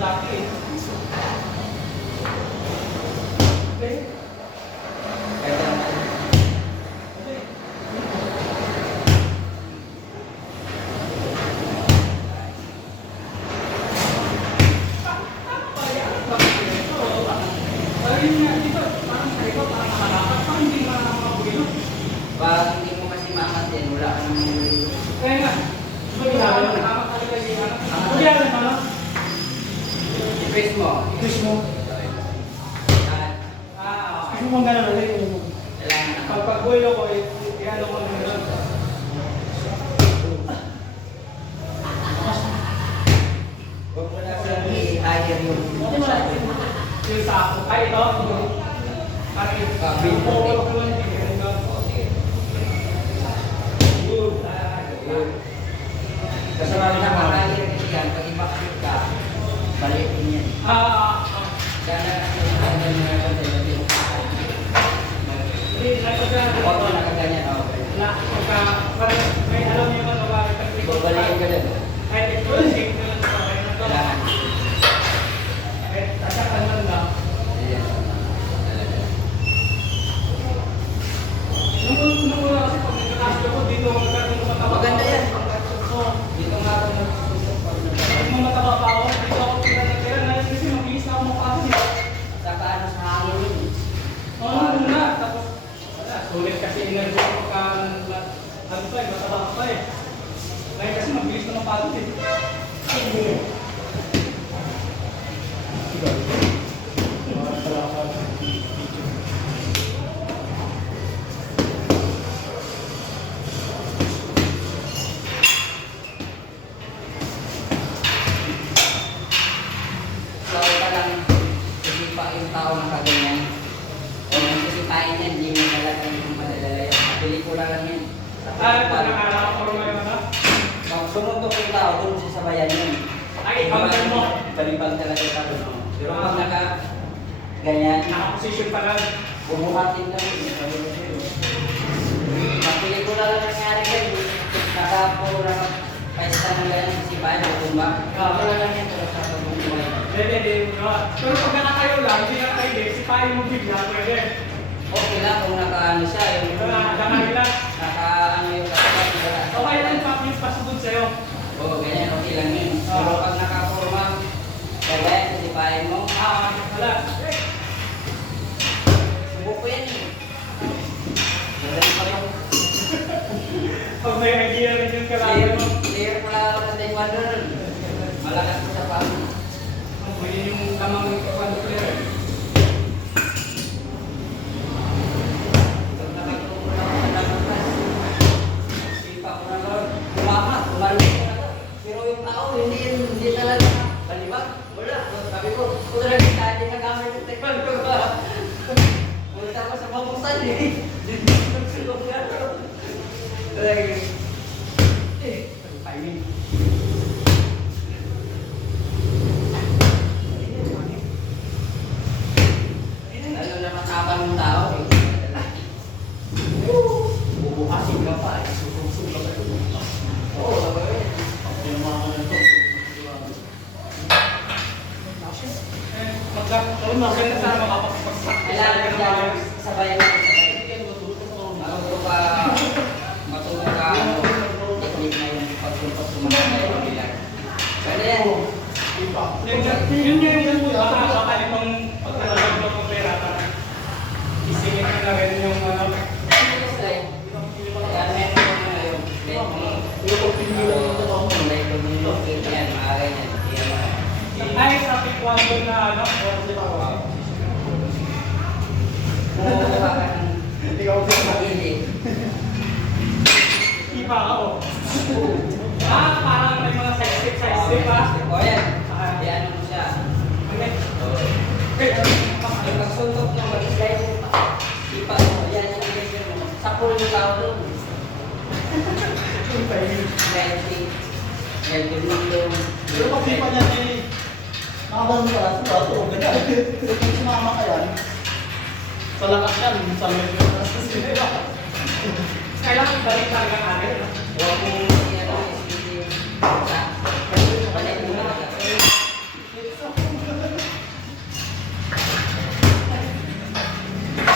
dati eh. Okay. Pag hindi mo kasi maangat yan, wala ka naman yung Kaya nga, i-press mo. Push mo. At Push mo mong gano'n ulit. kailangan na. Pag-bulo ko, i-ano ko ng gano'n. Huwag mo na sa i-higher yung Yung sako. Ay, ito. Parang ito. Kasi marami na ka-higher kasi yan, pag i-backflip ka, balik din yan. Kaya na kasi yung mga konti yung huwag mo nakaganyan, okay. May alam niyo ba ba? Balikin ka din. Kahit ito, shape nyo lang sa kaya na to. Kailangan. Kahit tasakan man lang. Ayan. Nung una kasi pag nagkakasyo ko dito, magkakaroon ko mataba. Maganda yan. Oo. Dito nga ako nagsusunod pag Pag mga mataba pa ako, dito ako pinatagkira. Ngayon kasi mabilis ako mapasok. saka ano sa hangin yun. Oo, muna. Tapos, wala. Sulit kasi energy ko pagka, ano pa eh, mataba pa eh. Ngayon kasi mabilis na mapasok eh. So, parang isipa yung tao na kaganyan. O sisipain yan, hindi mo talaga yung madalala yan. Pelikula lang yan. Pag nakaraang forma yung ano? Sumuntok yung tao, doon sasabayan yun. Ay, ikaw mo. Balibag talaga ka doon. Pero pag naka ganyan, Naka-position pa lang. bumuhatin lang yun. Pag pelikula lang nangyari yan, nakapuro na paista ng ganyan, sisipain o tumba. Wala lang yan, pero sa pagbubuhay. Hindi. Pero pag nakatayo lang, hindi nakatayo, sipahin mo bigla, pwede. Okay lang kung naka-ano siya, yung Nakakain lang. naka-ano yung katawan. Okay lang yung pasugod sa'yo. Oo, ganyan, okay lang yun. Pero pag naka-forma, kaya sisipain mo, Wala. subok ko yan eh. Madali pa yung Pag may idea rin yung kailangan mo. player pala ako sa Taekwondo nun. Malakas ko sa pang. Pwede yung tamang Taekwondo player. Pag nakatulong ko na ako sa nakakas, sipa ko na Lord. Tumakas, tumalong ko na to. Pero yung tao, hindi talaga balibag. Wala. Sabi ko, kung talaga hindi nagamit yung Taekwondo ba? Punta ko sa pamusan eh. Nagsulong nga to. Talaga. Timing. Lalo na matapang yung tao eh. Bubuhasin ka pa eh. Susungsung ka pa doon. Oo, sabi ko yun. Maganda sana makapagpagsak. Kailangan ka sabayan mo. Matulog ka, matulog ka, technique na yung pagpuntos sumasaya yung bilang. Kaya yan. Yun yung baka itong paglalagay mo ng pera para isingin mo na rin yung ano. Kaya meron mo na yung yan, maaari yan. Ay, sa Taekwondo na ano. Kumukuha ka ng sarili. Iba ako. Parang may mga side step ah. O yan, ano mo siya. Yung pagsuntok ng mag-slide, ipa mo, yan yung behavior mo. Sapul yung tao doon. Healthy yung Pero pag di pa niya nakabang ka, siguro, ganyan. Pero kung sumama ka yan, sa lakas yan, sa lakas yan, sa sinira. Kailangan balik talaga ang akin. huwag mo ano, isipin sa balik mo na.